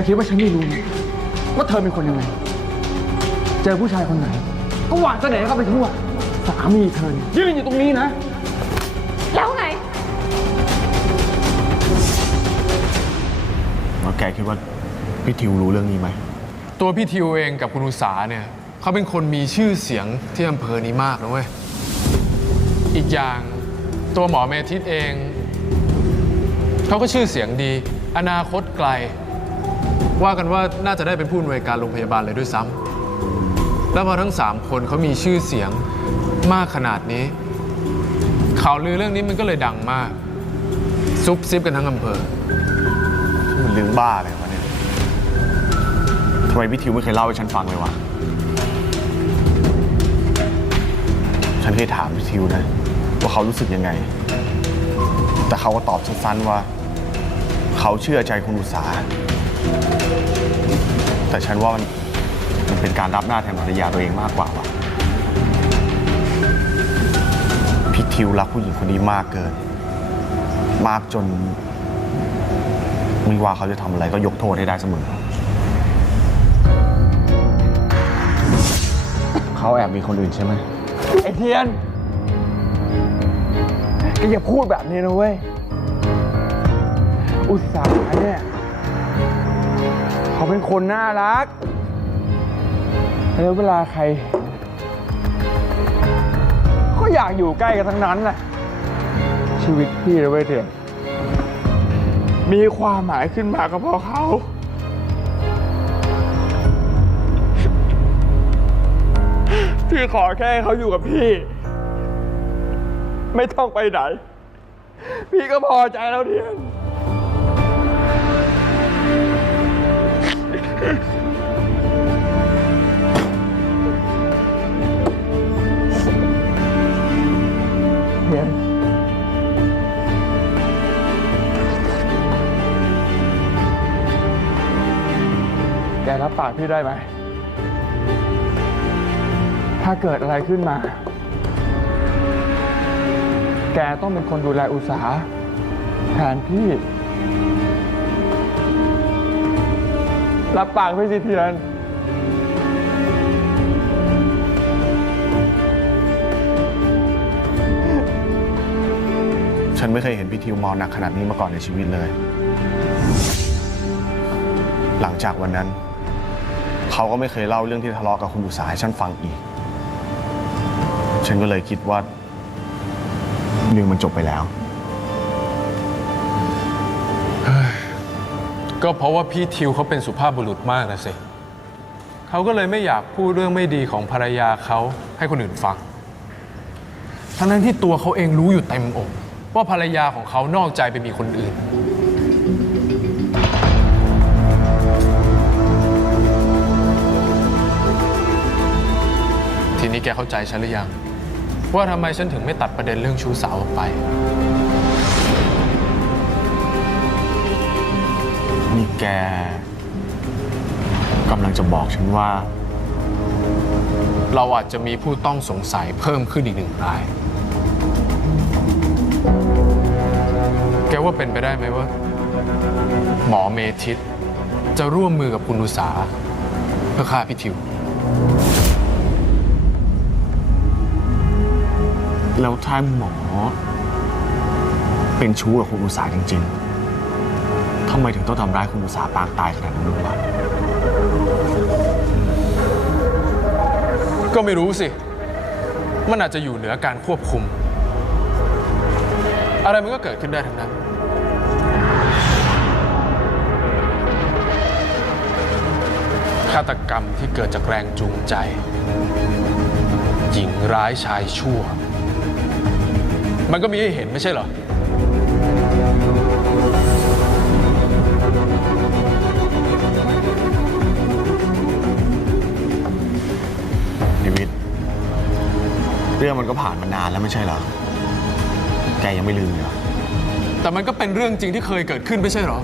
จะคิดว่าฉันไม่รู้ว่าเธอเป็นคนยังไง เจอผู้ชายคนไหน ก็หวานเสน่ห์เข้าไปทั่ว สามีเธอเนี่ยยืนอยู่ตรงนี้นะ แล้วไงแล้วแกคิดว่าพี่ทิวรู้เรื่องนี้ไหม ตัวพี่ทิวเองกับคุณอุสาเนี่ยเขาเป็นคนมีชื่อเสียงที่อำเภอนี้มากนะเว้ย อีกอย่างตัวหมอเมทิตเอง เขาก็ชื่อเสียงดี อนาคตไกล ว่ากันว่าน่าจะได้เป็นผู้อำนวยการโรงพยาบาลเลยด้วยซ้ำแล้วพอทั้งสามคนเขามีชื่อเสียงมากขนาดนี้ ข่าวลือเรื่องนี้มันก็เลยดังมาก ซุบซิบกันทั้งอำเภอ มันเรื่องบ้าเลยวะเนี่ยทำไมพี่ทิวไม่เคยเล่าให้ฉันฟังเลยวะ ฉันเคยถามพี่ทิวนะ ว่าเขารู้สึกยังไง แต่เขาก็ตอบสั้นๆว่า เขาเชื่อใจคุณอุตสาห แต่ฉันว่ามันมันเป็นการรับหน้าแทนภรรยาตัวเองมากกว่าว่ะพี่ทิวรักผู้หญิงคนนี้มากเกิน มากจนไม่ว่าเขาจะทำอะไรก็ยกโทษให้ได้เสมอ เขาแอบมีคนอื่นใช่ไหมไอ้เทียนแกอย่าพูดแบบนี้นะเว้ย อุตส่าห์เนี่ย เขาเป็นคนน่ารัก แล้วเวลาใคร ก็อยากอยู่ใกล้กันทั้งนั้นแหละชีวิตพี่นะเว้ยเทียนมีความหมายขึ้นมาก็เพราะเขาพี่ขอแค่เขาอยู่กับพี่ ไม่ต้องไปไหน พี่ก็พอใจแล้วเทียน แกรับปากพี่ได้ไหม ถ้าเกิดอะไรขึ้นมา แกต้องเป็นคนดูแลอุตสาหแทนพี่ รับปากพี่สิเทียน ฉันไม่เคยเห็นพี่ทิวเมาหนักขนาดนี้มาก่อนในชีวิตเลย หลังจากวันนั้น เขาก็ไม่เคยเล่าเรื่องที่ทะเลาะกับคุณอุตสาหให้ฉันฟังอีก ฉันก็เลยคิดว่าเรื่องมันจบไปแล้ว ก็เพราะว่าพี่ทิวเขาเป็นสุภาพบุรุษมากนะสิเขาก็เลยไม่อยากพูดเรื่องไม่ดีของภรรยาเขาให้คนอื่นฟัง ทั้งนั้นที่ตัวเขาเองรู้อยู่เต็มอก ว่าภรรยาของเขานอกใจไปมีคนอื่น ทีนี้แกเข้าใจฉันหรือยัง ว่าทำไมฉันถึงไม่ตัดประเด็นเรื่องชู้สาวออกไป นี่แกกำลังจะบอกฉันว่า เราอาจจะมีผู้ต้องสงสัยเพิ่มขึ้นอีกหนึ่งรายแก ว่าเป็นไปได้ไหมว่า หมอเมทิตจะร่วมมือกับคุณอุสาเพื่อฆ่าพี่ทิว แล้วถ้าหมอ เป็นชู้กับคุณอุตสาหจริง ๆทำไมถึงต้องทำร้ายคุณอุตสาหปางตายขนาดนั้นด้วยวะก็ไม่รู้สิ มันอาจจะอยู่เหนือการควบคุม อะไรมันก็เกิดขึ้นได้ทั้งนั้น ฆาตกรรมที่เกิดจากแรงจูงใจ หญิงร้ายชายชั่ว มันก็มีให้เห็นไม่ใช่เหรอ นิวิทย์เรื่องมันก็ผ่านมานานแล้วไม่ใช่เหรอ ยังไม่ลืมเลยเหรอแต่มันก็เป็นเรื่องจริงที่เคยเกิดขึ้นไม่ใช่เหรอ